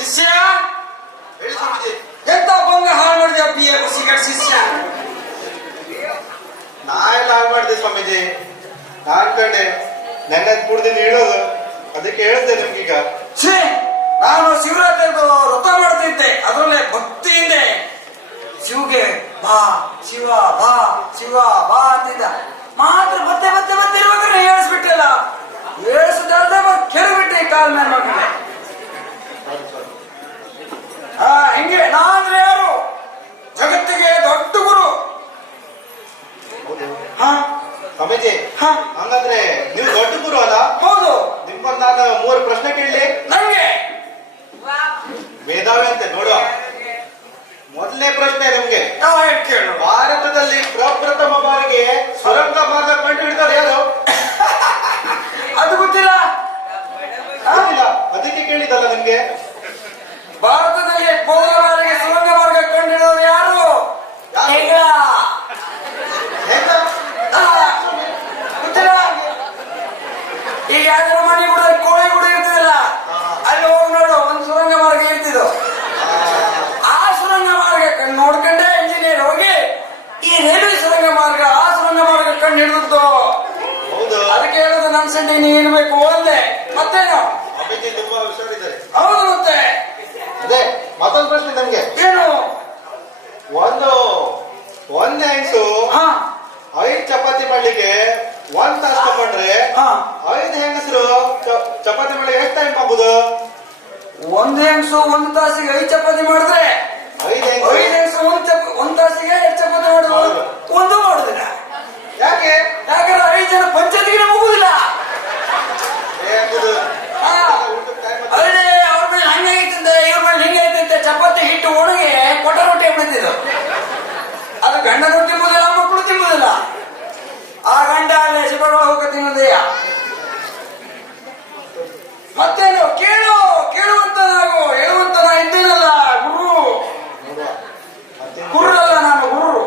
ಶಿಷ್ಯ ಹೇಳಿ ಸ್ವಾಮೀಜಿ. ಎಂತ ಬಂಗ ಹಾಳು ಮಾಡಿದೆ ಅಬ್ಬಿಯ ಸಿಗಟ್ ಶಿಷ್ಯ. ನಾ ಎಲ್ಲ ಹಾಳು ಮಾಡಿದೆ ಸ್ವಾಮೀಜಿ. ನಾನ್ ಕಂಡೆ ನನ್ನ ಕುಡ್ದು ನೀಡೋದು, ಅದಕ್ಕೆ ಹೇಳಿದೆ ನಿಮ್ಗೀಗ. ಛೇ, ನಾನು ಶಿವರಾತ್ರಿದು ವ್ರತ ಮಾಡ್ತಿದ್ದೆ, ಅದರಲ್ಲೇ ಭಕ್ತಿಯಿಂದ ಶಿವಗೆ ಬಾ ಶಿವ ಬಾ ಶಿವ ಬಾ ಅಂತಿದ್ದ. ಮಾತ್ರ ಮತ್ತೆ ಮತ್ತೆ ಮತ್ತೆ ಇರುವಾಗ ಹೇಳಿಸ್ಬಿಟ್ಟಿಲ್ಲ. ಹೇಳಿಸಿದಲ್ದೆ ಕೆಳಬಿಟ್ಟೆ ಕಾಲ್ ಮೇಲೆ ಮಕ್ಕಳೇ. ಹಿಂಗೆ ನಾಂದ್ರೆ ಯಾರು? ಜಗತ್ತಿಗೆ ದೊಡ್ಡ ಗುರು. ಸ್ವಾಮೀಜಿ, ಹಂಗಂದ್ರೆ ನೀವು ದೊಡ್ಡ ಗುರು ಅಲ್ಲ? ಹೌದು. ನಿಮ್ಮನ್ನ ನಾನು 3 ಪ್ರಶ್ನೆ ಕೇಳಲಿ. ನಂಗೆ ಮೇಧಾವಿ ಅಂತೆ ನೋಡುವ. ಮೊದಲನೇ ಪ್ರಶ್ನೆ ನಿಮ್ಗೆ, ಕೇಳು. ಭಾರತದಲ್ಲಿ ಪ್ರಪ್ರಥಮ ಬಾರಿಗೆ ಸುರಂಗ ಮಾರ್ಗ ಕಂಡು ಹಿಡಿದವರು ಯಾರು? ಅದು ಗೊತ್ತಿಲ್ಲ. ಅದಕ್ಕೆ ಕೇಳಿದಲ್ಲ ನಿಮ್ಗೆ. ಭಾರತದಲ್ಲಿ ಮೊದಲ ಬಾರಿಗೆ ಸುರಂಗ ಮಾರ್ಗ ಕಂಡಿರೋರು ಯಾರು? ಗೊತ್ತಿಲ್ಲ. ಈಗ ಯಾವ್ದಾರ ಮನೆ ಕೂಡ ಕೋಳಿ ಕೂಡ ಇರ್ತದಲ್ಲ, ಅಲ್ಲಿ ಹೋಗಿ ನೋಡು, ಒಂದು ಸುರಂಗ ಮಾರ್ಗ ಇರ್ತಿದ್ದು. ಆ ಸುರಂಗ ಮಾರ್ಗ ನೋಡ್ಕೊಂಡೆ ಇಂಜಿನಿಯರ್ ಹೋಗಿ ಈ ರೈಲ್ವೆ ಸುರಂಗ ಮಾರ್ಗ, ಆ ಸುರಂಗ ಮಾರ್ಗ ಕಂಡು ಹಿಡಿದದ್ದು. ಅದಕ್ಕೆ ಹೇಳೋದು ನನ್ ಸಂಡಿ ನೀನು ಬೇಕು ಒಂದೇ. ಮತ್ತೇನು? ತುಂಬಾ ಹುಷಾರಿದ್ದಾರೆ. ಹೌದು. ಮತ್ತೆ ಅದೇ ಮತ್ತೊಂದು ಪ್ರಶ್ನೆ ನಮ್ಗೆ. ಏನು? ಒಂದ್ ಹೆಂಗ್ಸು 5 ಚಪಾತಿ ಮಾಡ್ಲಿಕ್ಕೆ 1 ತಾಸು ತಗೊಂಡ್ರೆ 5 ಹೆಂಗಸರು ಚಪಾತಿ ಮಾಡ್ಲಿಕ್ಕೆ ಎಷ್ಟು ಟೈಮ್ ಆಗುದು? ಒಂದು ಹೆಂಗಸು 1 ತಾಸಿಗೆ 5 ಚಪಾತಿ ಮಾಡಿದ್ರೆ 5 ಹೆಂಗಸು 1 ತಾಸಿಗೆ 2 ಚಪಾತಿ ಮಾಡುದು. ಒಂದು ಮಾಡುದಿಲ್ಲ. ಯಾಕೆ? ಯಾಕಂದ್ರೆ 5 ಜನ ಪಂಚಾಯತಿಗೆ ಮುಗುದಿಲ್ಲ. ಅದೇ ಅವ್ರ ಮೇಲೆ ಹಂಗಾಗಿತ್ತಂತೆ, ಇವ್ರ ಮೇಲೆ ಹಿಂಗಾಯ್ತಂತೆ. ಚಪಾತಿ ಹಿಟ್ಟು ಒಣಗಿ ಕೊಟ್ಟ ರೊಟ್ಟಿ ಬಿಡ್ತಿದ್ದು. ಅದು ಗಂಡ ರೊಟ್ಟಿ ತಿಂಬುದಿಲ್ಲ, ಮಕ್ಕಳು ತಿಂಬುದಿಲ್ಲ. ಆ ಗಂಡ ಅಲ್ಲೇ ಶಿಬಡ ಹೋಗ ತಿನ್ನೋದಯ್ಯ. ಮತ್ತೇನು? ಕೇಳುವಂತ ನಾವು ಹೇಳುವಂತ ನಾ ಇದ್ದೇನಲ್ಲ ಗುರು. ಗುರುರಲ್ಲ ನಾನು, ಗುರು.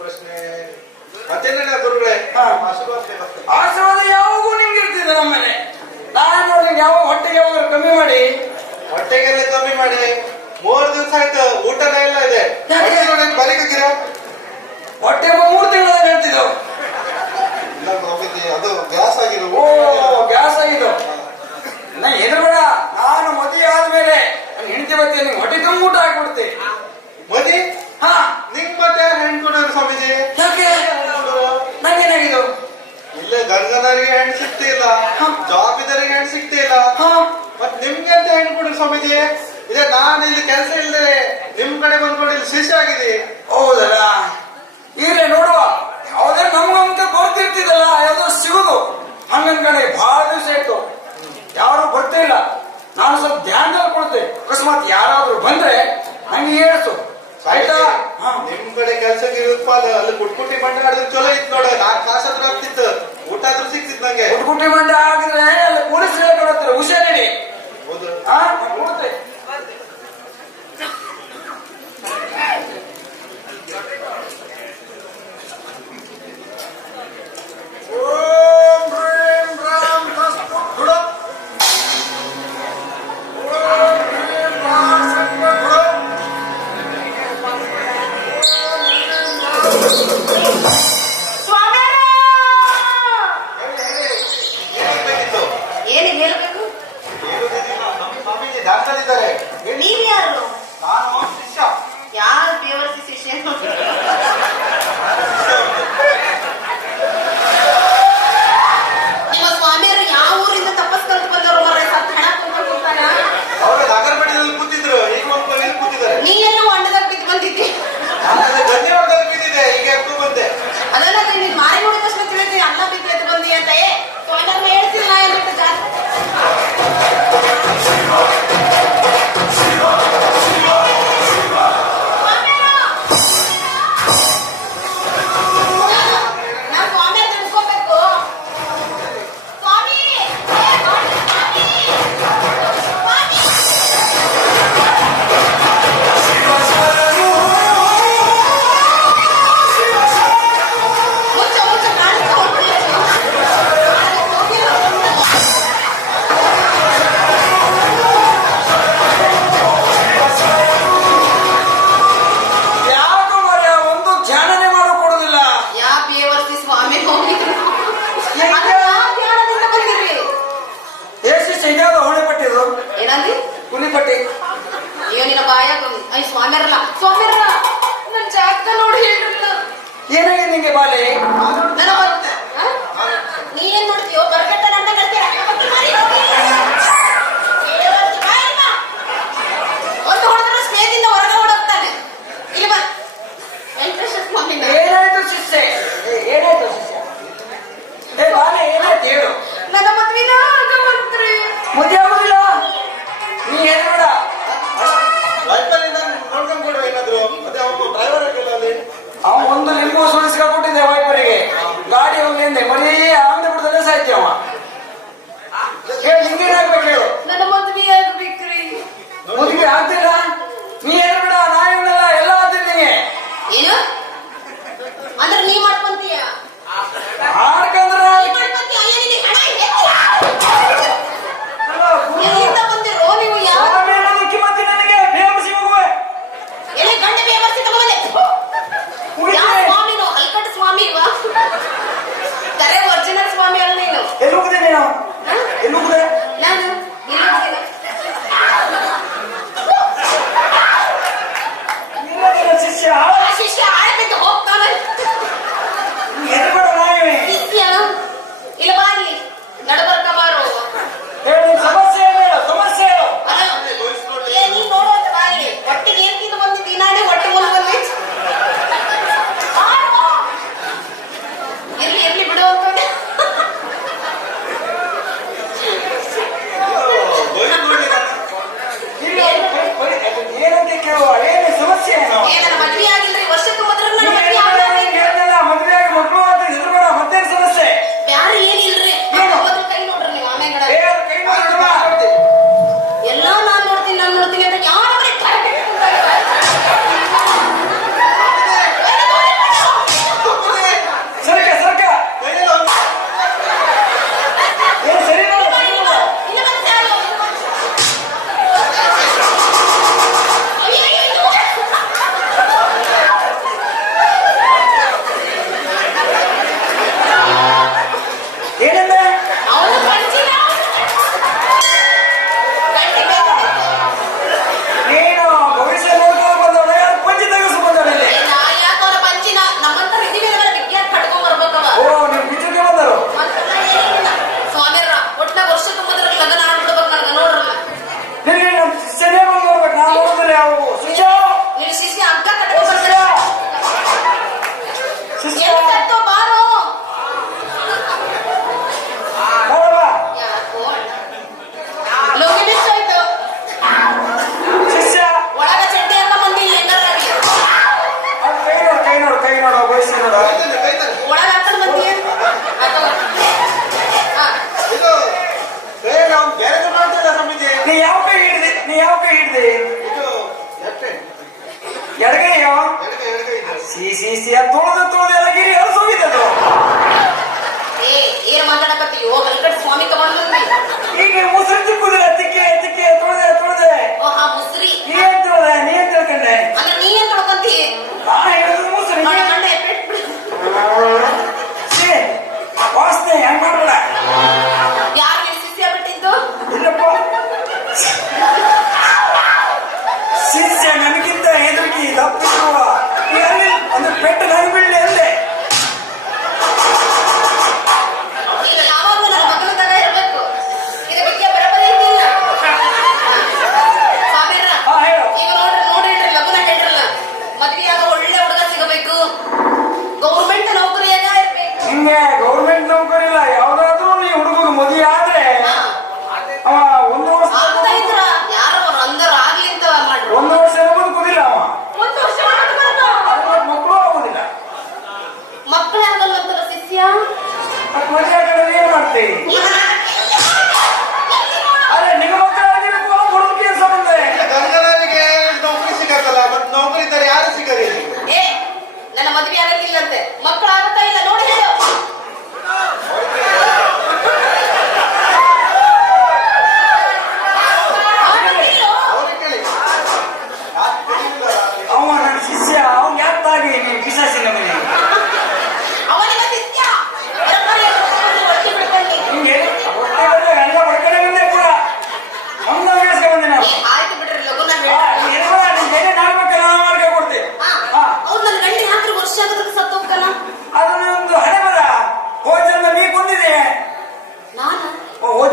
ಪ್ರಶ್ನೆ ಮತ್ತೇನಿಲ್ಲ ಗುರುಗಳೇ. ಆಶೀರ್ವಾದ ಯಾವಾಗೂ ನಿಮ್ಗೆ ಇರ್ತಿದೆ ನಮ್ಮನೆ. ನಾನು ನೋಡಿ ಯಾವ ಹೊಟ್ಟೆಗೆ ಯಾವಾಗ ಕಮ್ಮಿ ಮಾಡಿ, ಹೊಟ್ಟೆಗೆಲ್ಲ ಕಮ್ಮಿ ಮಾಡಿ 3 ದಿವಸ ಆಯ್ತು, ಊಟನೇ ಇಲ್ಲ ಇದೆ. ಬರೀಕಿರ ಹೊಟ್ಟೆ 3 ತಿಂಗಳ ಹೇಳ್ತಿದ್ದೆವು. ಅದು ಗ್ಯಾಸ್ ಆಗಿರೋ. ಓ, ಗ್ಯಾಸ್ ಆಗಿದ್ದು. ನಾ ಎದುರುಬೇಡ. ನಾನು ಮದುವೆ ಆದ್ಮೇಲೆ ಹೆಂಡತಿ ಬತ್ತಿ ನಿಂಗೆ ಹೊಟ್ಟೆ ತುಂಬ ಊಟ ಹಾಕ್ಬಿಡ್ತೆ. ಮದಿ ನಿಂಗ್ ಮತ್ತೆ ಹೆಣ್ಣು ಕೊಡೋರು ಸ್ವಾಮೀಜಿ? ಯಾಕೆ? ನಂಗೇನಾಗಿದ್ದು? ಇಲ್ಲೇ ಗಂಗನರಿಗೆ ಹೆಣ್ಣು ಸಿಗ್ತಿಲ್ಲ, ಜಾಬಿದರಿಗೆ ಹೆಣ್ಣು ಸಿಗ್ತಿಲ್ಲ, ಮತ್ ನಿಮ್ಗೆ ಅಂತ ಹೆಣ್ಣು ಕೊಡ್ರಿ ಸ್ವಾಮೀಜಿ? ಇದೇ ನಾನು ಇಲ್ಲಿ ಕೆಲಸ ಇಲ್ಲದೆ ನಿಮ್ ಕಡೆ ಬಂದ್ಕೊಂಡು ಇಲ್ಲಿ ಶಿಷ್ಯ ಆಗಿದೆ. ಹೌದಲ್ಲ? ಇರ್ಲಿ ನೋಡುವ. ಯಾವ್ದಾರ ನಮ್ಗಂತ ಬರ್ತಿರ್ತಿದಲ್ಲ, ಯಾವ್ದೋ ಸಿಗುದು. ಹಂಗನ್ ಕಡೆ ಬಹಳ ದಿವಸ ಆಯ್ತು, ಯಾರು ಬರ್ತಾ ಇಲ್ಲ. ನಾನು ಸ್ವಲ್ಪ ಧ್ಯಾನದಲ್ಲಿ ಕೊಡ್ತೆ. ಅಕಸ್ಮಾತ್ ಯಾರಾದ್ರೂ ಬಂದ್ರೆ ನಂಗೆ ಹೇಳಿಸು, ಆಯ್ತಾ? ನಿಮ್ ಕಡೆ ಕೆಲ್ಸಕ್ಕೆ ಇರುತ್ತಲ್ಲ, ಅಲ್ಲಿ ಕುಟ್ಕುಟ್ಟಿ ಮಂಡ ಆಡಿದ್ರೆ ಚಲೋ ಇತ್ತು ನೋಡ. 4 ಕಾಸಾದ್ರೂ ಆಗ್ತಿತ್ತು, ಊಟ ಆದ್ರೂ ಸಿಕ್ತಿತ್ತು ನಂಗೆ. ಕುಟ್ಕುಟ್ಟಿ ಮಂಡ ಆಗಿದ್ರೆ ಅಲ್ಲಿ ಪೊಲೀಸ್ ಕೊಡತ್ತಾರೆ, ಹುಷಾರಿ. ಹೌದು. ಕೊಡುತ್ತೆ. ನೀವ್ ಯಾರು? ನಾನು ಶಿಷ್ಯ. ಯಾರು ದೇವರಸಿ ಶಿಷ್ಯ? ನಿಮ್ಮ ಸ್ವಾಮಿಯರು ಯಾವ ಊರಿಂದ ತಪಸ್ ಕಲ್ತು ಬಂದವರು? ಸತ್ ಹಣ ಕೊಂಡ್ಕೊಂಡು ಹೋಗ್ತಾರ. ಅವರು ನಗರಪೇಟೆಯಲ್ಲಿ ಕೂತಿದ್ರು, ಈಗ ಒಂದು ಇಲ್ಲಿ ಕೂತಿದ್ದಾರೆ. ನೀ ಎಲ್ಲ ಹೊಂಡದಾಗ ಬಿದ್ದು ಬಂದಿದ್ದೆ. ಧನ್ಯವಾದ ಬಿದ್ದಿದೆ, ಈಗ ಎತ್ತು ಬಂದೆ. ಅದೆಲ್ಲ ನೀನ್ ಮಾರಿ ನೋಡಿದ ತಕ್ಷಣ ತಿಳಿದ್ವಿ ಅನ್ನ ಬಿದ್ದು ಎದ್ದು ಬಂದಿ ಅಂತ. ಸ್ವಾಮಿಯವ್ರನ್ನ ಹೇಳ್ತಿಲ್ಲ, ಜಾಸ್ತಿ ಕೊಟ್ಟಿ ಅಯ್ಯೋ ನಿನ್ನ ಬಾಯಾಗ ಅಯ್ಯ ಸ್ವಾಮಿಯರಲ್ಲ ನನ್ ಜಾತಕ ನೋಡಿ ಹೇಳ್ರಲ್ಲ. ಏನಾಗಿದೆ ನಿಂಗೆ ಬಾಲೆ? ನನ್ನ ನೀ ಏನ್ ಮಾಡ್ತೀಯೋ ಬರ್ಗಟ್ಟ ನನ್ನ ಕಳ್ತೀಯ ಒಂದು ಹೊಡೆದ್ರೆ ಸ್ನೇಹದಿಂದ ಹೊರಗೆ ಓಡೋಗ್ತಾನೆ. ಇಲ್ಲಿ ಬಾ ವೆಂಕಟೇಶ್ವರ ಸ್ವಾಮಿ ಏನಾಯ್ತು ಶಿಷ್ಯ? ಏನಾಯ್ತು ಶಿಷ್ಯ? ಏ ಬಾಲೆ ಏನಾಯ್ತು ಹೇಳು. ನನ್ನ ಮದ್ವಿನ ಮಂತ್ರಿ ಮದುವೆ ಆಗುದಿಲ್ಲ, ನೀ ಹೇಳ್ಬೇಡ. ವೈಫಲ್ಯ ನೋಡ್ಕೊಂಡ್ ಕೊಡುವ ಏನಾದ್ರು. ಅದೇ ಅವನು ಡ್ರೈವರ್ ಆಗಿಲ್ಲ ಅಲ್ಲಿ. ಅವ ಒಂದು ಲಿಂಬು ಸುರಿಸ್ಕೊಟ್ಟಿದ್ದೆ ವೈಪರಿಗೆ, ಗಾಡಿ ಹೋಗ್ಲಿಂದೆ ಮರಿ ಆಂಧ್ರ ಬಿಡ್ದಲ್ಲೇ ಸಾಯ್ತಿ ಅವ. ಹೇಳಿ ನಿಂಗೇನಾಗ್ಬೇಕು ಹೇಳು. ನನ್ನ ಮದ್ವೆ ಆಗ್ಬೇಕ್ರಿ. ಮದುವೆ ಆಗ್ತಿಲ್ಲ, ನೀ ಹೇಳ್ಬೇಡ, ನಾ ಹೇಳಲ್ಲ, ಎಲ್ಲ ಆಗ್ತಿದ್ದೀನಿ. ಏನು ಅಂದ್ರೆ ನೀ ಮಾಡ್ಕೊಂತೀಯ? ಆಡ್ಕಂದ್ರ ನೀ ಮಾಡ್ಕೊಂತೀಯ? ಅಯ್ಯ, ನಿನಗೆ ಹಣ ಎಲ್ಲಿಂದ ಬಂದಿರೋ ನೀವು? ಯಾವ ಕಿಮ್ಮತ್ತಿ ನನಗೆ ಬೇವಸಿ ಮಗುವೆ ಎಲ್ಲಿ ಗಂಡ ಬೇವರ್ಸಿ ತಗೊಂಡೆ? ಯಾವ ಸ್ವಾಮಿನೋ? ಹಲ್ಕಟ್ಟು ಸ್ವಾಮಿ ಇಲ್ವಾ? ಕರೆ ಒರಿಜಿನಲ್ ಸ್ವಾಮಿ ಅಲ್ಲ ನೀನು. ಎಲ್ಲಿ ಹೋಗಿದೆ ನೀನು? ಎಲ್ಲಿ ಹೋಗಿದೆ? ನಾನು ಇಲ್ಲಿ ಹೋಗ್ತೀನಿ. ನಿನ್ನ ಶಿಷ್ಯ ಆ ಶಿಷ್ಯ ಆಳ್ಬಿಟ್ಟು ಹೋಗ್ತಾನೆ. ಎದ್ಬೇಡ ನಾಯಿ. ಶಿಷ್ಯ ಇಲ್ಲ ಬಾ ಇಲ್ಲಿ ನಡಬರ್ಕ ಬಾರೋ. ಹೇಳಿ ಸಮಸ್ಯೆ ಹೇಳು, ಸಮಸ್ಯೆ ಹೇಳು. ಏ ನೀನ್ ನೋಡುವಂತ ಬಾ ಇಲ್ಲಿ. ಹೊಟ್ಟಿಗೆ ಏನ್ ತಿಂದು ಬಂದಿದ್ದಿ? ನಾನೇ ಹೊಟ್ಟೆ ಮುಂದೆ ಬಂದಿ. ಇರ್ಲಿ ಬಿಡುವಂತ ಇಲ್ಲ, ಏನಂತ ಕೇಳುವ, ಏನು ಸಮಸ್ಯೆ ಏನು? ನನ್ನ ಮದ್ವೆ ಆಗಿಲ್ರಿ, ವರ್ಷ ತುಂಬದ್ರ ನನ್ನ ನೀ ಮದ್ವೆ ಹೇಳ್ಬೇಡ, ಆಗ್ಲಿ. ನೀನ್ ಹೇಳ್ದಲ್ಲ, ಮದುವೆ ಆಗಿ ಮಕ್ಕಳು ಅಂತ ಹೆದರ್ಬೇಡ, ಮತ್ತೇನು ಸಮಸ್ಯೆ? ಯಾರು ಏನಿಲ್ರಿ, ಮೊದಲು ಕೈ ನೋಡ್ರಿ ನೀವು ಆಮೇಲೆ ಏ, ಅದು ಕೈ ಮಾಡಿ ನೋಡುವ. ಎಲ್ಲ ನಾನ್ ನೋಡ್ತೀನಿ ಅಂತ ಯಾರು ಸರ್ಕ ಸರ್ಕ ಏನು ಸರಿ ನೋಡು, ಸರಿ ನೋಡು. ಏನಂದ್ರೆ ಅವನು ಪಂಚಿನ ನೀನು ಭವಿಷ್ಯ ನೋಡ್ಕೊಂಡು ಬಂದವಳ, ಯಾರು ಪಂಚಿ ತೆಗೆಸು ಬಂದವಳ ಇಲ್ಲಿ? ಯಾಕೆ ಅವನ ಪಂಚಿನ ನಮ್ಮಂತ ವಿಧಿವಿಧಾನ ವಿಜ್ಞಾನ ಕಟ್ಕೊಂಡ್ ಬರ್ಬೇಕವ. ಓ, ನೀವು ಬಿಚ್ಚುಗೆ ಬಂದರು. ಸ್ವಾಮಿಯರ ಒಟ್ಟ ವರ್ಷ ತುಂಬದ್ರ ಲಗ್ನ ಆಡ್ಬಿಡ್ಬೇಕು ನನಗ ನೋಡ್ರಲ್ಲ. ನಿನಗೆ ನಮ್ಮ ಶಿಷ್ಯನೇ ಬಂದು ನೋಡ್ಬೇಕು, ನಾನು ನೋಡಿದ್ರೆ ಅವು ಶಿಷ್ಯ ನಿನ್ ಶಿಷ್ಯ ಅಗ್ಗ ಕಟ್ಕೊಂಡ್ ಬರ್ತಾರೆ. ಶಿಷ್ಯ ಎಲ್ಲಿ ಕಟ್ಟೋ ಬಾರೋ. ನೋಡವಾ ಯಾಕೋ ಲೋಗಿ ಮಿಸ್ ಆಯ್ತು. ಶಿಷ್ಯ ಒಳಗ ಚಡ್ಡಿ ಎಲ್ಲ ಮಂದಿ ಹೆಂಗಾರಾಗಿ ಅವ್ನ್ ಕೈ ನೋಡು, ಕೈ ನೋಡು, ವಯಸ್ಸು ನೋಡು. ಒಳಗ ಹಾಕೊಂಡ್ ಬಂದಿ. ಇದು ಅವ್ನು ಬೇರೆ ಮಾಡ್ತಿಲ್ಲ ಸ್ವಾಮೀಜಿ. ನೀ ಯಾವ ಕೈ ಹಿಡ್ದಿ? ನೀ ಯಾವ ಕೈ ಹಿಡ್ದಿ? ಇದು ಎಷ್ಟೇ ಎಡಗೈಯೋ? ಎಡಗೈ ಇದೆ. ಸಿ ಅದು ತೊಳೆದು ಎಡಗಿರಿ ಅಲ್ಸ್ ಹೋಗಿದ್ದು. ಏನ್ ಮಾತಾಡಕತ್ತೀಯೋ? ಹಲ್ಕಟ್ ಸ್ವಾಮಿ ತಗೊಂಡ್ ಬಂದಿ. ಈಗ ಮುಸುರು ತಿಕ್ಕುದಿಲ್ಲ, ತಿಕ್ಕೆ ತೊಳೆದೆ. ಆ ಮುಸ್ರಿ ನೀ ಏನ್ ತೊಳೆದೆ? ನೀ ಏನ್ ತಿಳ್ಕೊಂಡೆ? ಅಂದ್ರೆ ನೀ ಏನ್ ನೋಡ್ಕೊಂತಿ? ನಾ ಹೇಳಿದ್ರು ಮುಸುರು. ಮಂಡ ಛೀ, ವಾಸನೆ ಹೆಂಗ್ ಮಾಡ್ಬೇಡ. ಯಾರು ನಿನ್ ಶಿಷ್ಯ ಬಿಟ್ಟಿದ್ದು? ಇಲ್ಲಪ್ಪ, ಶಿಷ್ಯ ನನಗಿಂತ ಹೆದರಿಕಿ ತಪ್ಪಿಸುವ. ಅಂದ್ರೆ ಪೆಟ್ಟು ನನಗೆ ಬೀಳಲಿ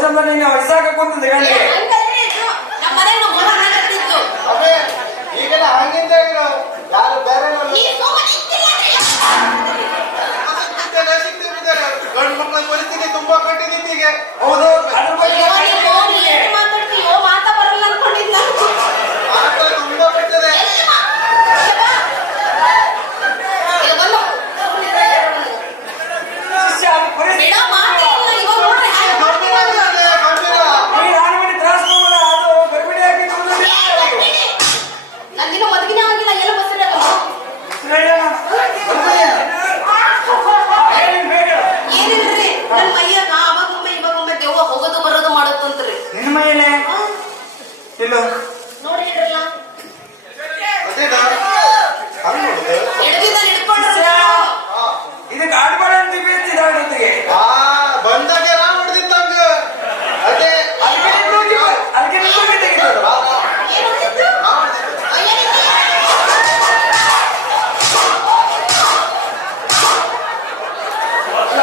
ಚಂದ ನೀನು ಇಸಾಕ ಕುಂತಿದ್ದೆ ಗಂಡಿಗೆ ಹಂಗಲ್ಲೇ ಇತ್ತು. ನಮ್ಮ ಮನೆಗೆ ನಾವು ಮೊಲ ಹಾಕತ್ತಿತ್ತು. ಅದೇ ಈಗೆಲ್ಲ ಹಂಗಿಂದ ಇರೋ ಯಾರು ಬೇರೆ ನೀ ಸುಮ್ಮನೆ ನಿಂತಿಲ್ಲ ಅಂದ್ರೆ ಗಂಡು ಮಕ್ಕಳ ಪರಿಸ್ಥಿತಿ ತುಂಬಾ ಕಟ್ಟಿದ್ದೀನಿ ಈಗ. ಹೌದು ಅದ್ರ ಬಗ್ಗೆ ಅಯ್ಯೋ, ನೀನು ಏನ್ ಮಾತಾಡ್ತೀಯೋ ಮಾತಾ ಬರಲ್ಲ ಅನ್ಕೊಂಡಿದ್ದ ನಾನು. ಆಟ ತುಂಬಾ ಬರ್ತದೆ. ಈಗ ಬಂದು ಶಿಷ್ಯ ಅದು ಪರಿಸ್ಥಿತಿ ಬಿಡ ಮಾತೇ ಇಲ್ಲ. ಇವಾಗ ನೋಡ್ರಿ ಹ್ಯಾಂಗ್ ಗಂಭೀರ ಆಗ್ತದೆ, ಗಂಭೀರ. ಈ ನಾನು ಮನೆ ತ್ರಾಸ ಹೋಗಲ್ಲ ಅದು ಗರ್ಭಿಣಿ ಆಗಿ ನಂದಿನ ಮದುವೆನೇ ಆಗಿಲ್ಲ. ಎಲ್ಲ ಬಸ್ರಿ ಏನಿಲ್ರಿ ನನ್ ಮೈಯಾಗ ಅವಾಗೊಮ್ಮೆ ಇವಾಗೊಮ್ಮೆ ದೆವ್ವ ಹೋಗೋದು ಬರೋದು ಮಾಡೋದಂತ್ರಿ. ನಿನ್ನ ಮೈಯಲ್ಲೇ ಇಲ್ಲ ನೋಡಿ ಹೇಳ್ರಲ್ಲ ಅದೇನಾ ಹಂಗ್ ನೋಡುದು. ಹಿಡ್ದಿದ್ದ ಹಿಡ್ಕೊಂಡ್ರೆ ಇದಕ್ಕೆ ಆಡ್ಬೇಡ ಅಂತ ಬೀಳ್ತಿದ್ದ ಜೊತೆಗೆ ಬಂದಾಗ ನಾವು ಹೊಡೆದಿದ್ದಂಗ ಅದೇ ಅದಕ್ಕೆ ನಿಂತೋಗಿ ತೆಗಿತಾರೆ ಏನು ಹೊಡಿತು? ಏನಿತ್ತು?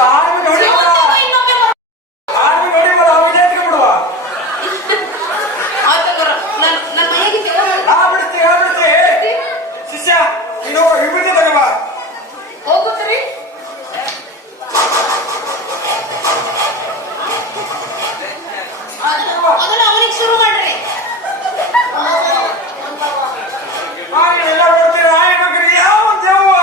ಆಡ್ಬಿಟ್ಟು ಹೊಡಿಬಾರ ಇನ್ನೊಮ್ಮೆ ಬರ್- ಆಡ್ಬಿಟ್ಟು ಹೊಡಿಬಾರ ಅವಾಗ ಎತ್ಕೊಂಡು ಬಿಡುವ ಆಯ್ತು ಬರ. ನನ್ ಮೈಯಾಗಿ ದೆವ್ವ ನಾ ಬಿಡ್ತೀವಿ ಶಿಷ್ಯ ನೀನು ವಿಭೂತಿ ತಗೋಬಾ ಹೋಗುತ್ತೀರಿ. ಮೊದಲು ಅವನಿಗೆ ಶುರು ಮಾಡ್ರಿ. ಎಲ್ಲ ನೋಡ್ತೀರ ಆಗ್ಬೇಕ್ರಿ ಯಾವ ದೆವ್ವ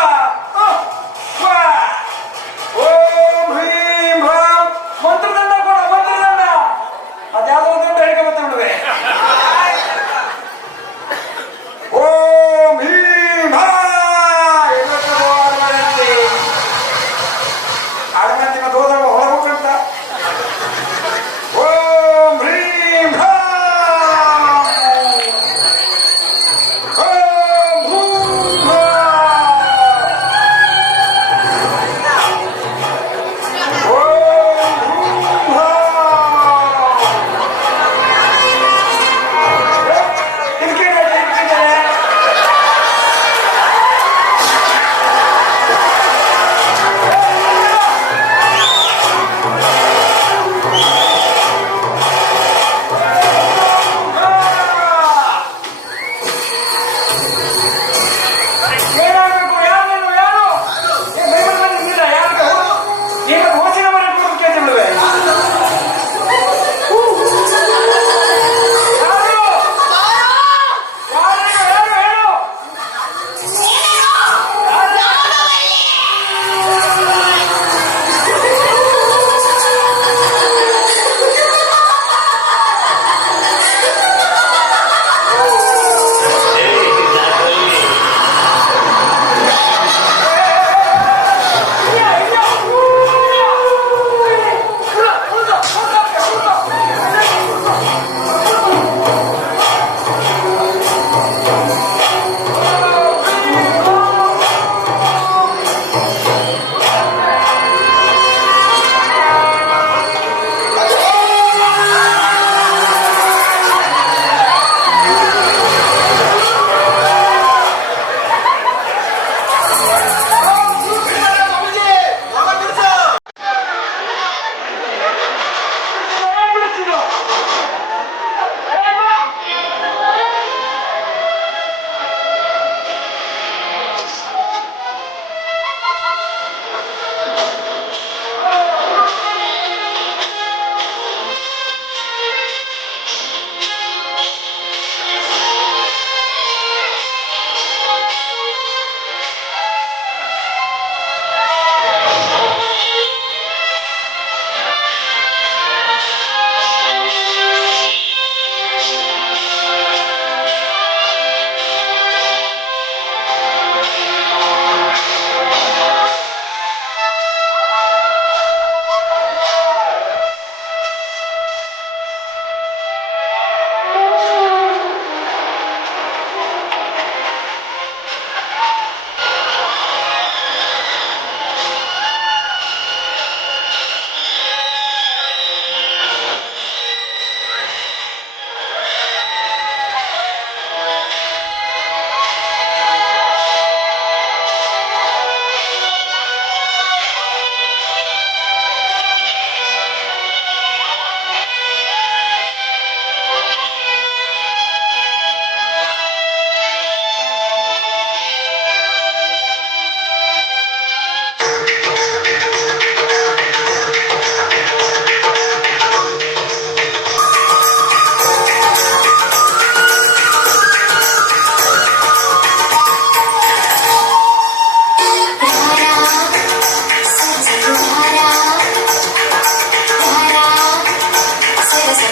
ಓಂ ಹ್ರೀಂ ಹ್ರಾಂ ಮಂತ್ರದಂಡ ಕೊಡ ಮಂತ್ರದಂಡ ಅದ್ಯಾವುದೋ ದಂಡ ಹೇಳ್ಕೊಂಬತ್ತ ಬಿಡುವೆ ಓಂ ಹ್ರೀಂ ಆಡಮಂತಿನ ದೋದ ಹೊರಬೇಕಂತ ಓಂ ಹ್ರೀಂ ಹ್ರಾಂ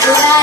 Sit